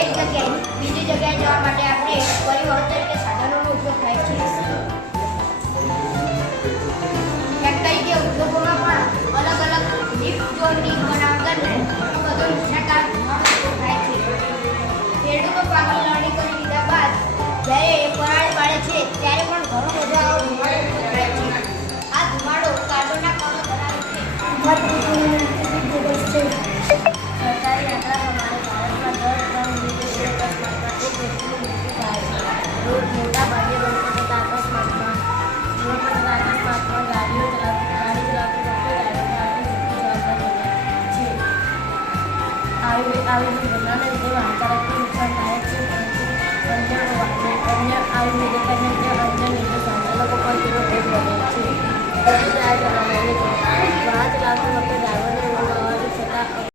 એક જગ્યાએ બીજી જગ્યાએ જવા માટે આપણે પરિવહન તરીકે સાધનોનો ઉપયોગ થાય છે. ફેક્ટરી કે ઉદ્યોગોમાં પણ અલગ અલગ લિફ્ટ જોડની બનાવટ કરીને બધો નુકસાનકારક ધુમાડો થાય છે. ખેડૂતો પાકની લણણી કરી લીધા બાદ જ્યારે એ પરાળી પાડે છે ત્યારે પણ ઘણો બધો આવો ધુમાડો થાય છે. આ ધુમાડો કાર્બનના કણો ધરાવે છે. સરકારી આંકડા પ્રમાણે ભારતમાં દર 3 મિનિટે એક અકસ્માતમાં એક વ્યક્તિનું મૃત્યુ થાય છે. મોટા ભાગે રોડ પર થતા અકસ્માતમાં ગાડી ચલાવતી વખતે છે. આવી દુર્ઘટનાને લીધે વાહન ચાલકને નુકસાન થાય છે, પરંતુ અન્ય આવી નિર્દયતાને લીધે અન્ય નિર્દોષ લોકો પર તેનો ભોગ બને છે. વાહન ચલાવતી વખતે ડ્રાઈવર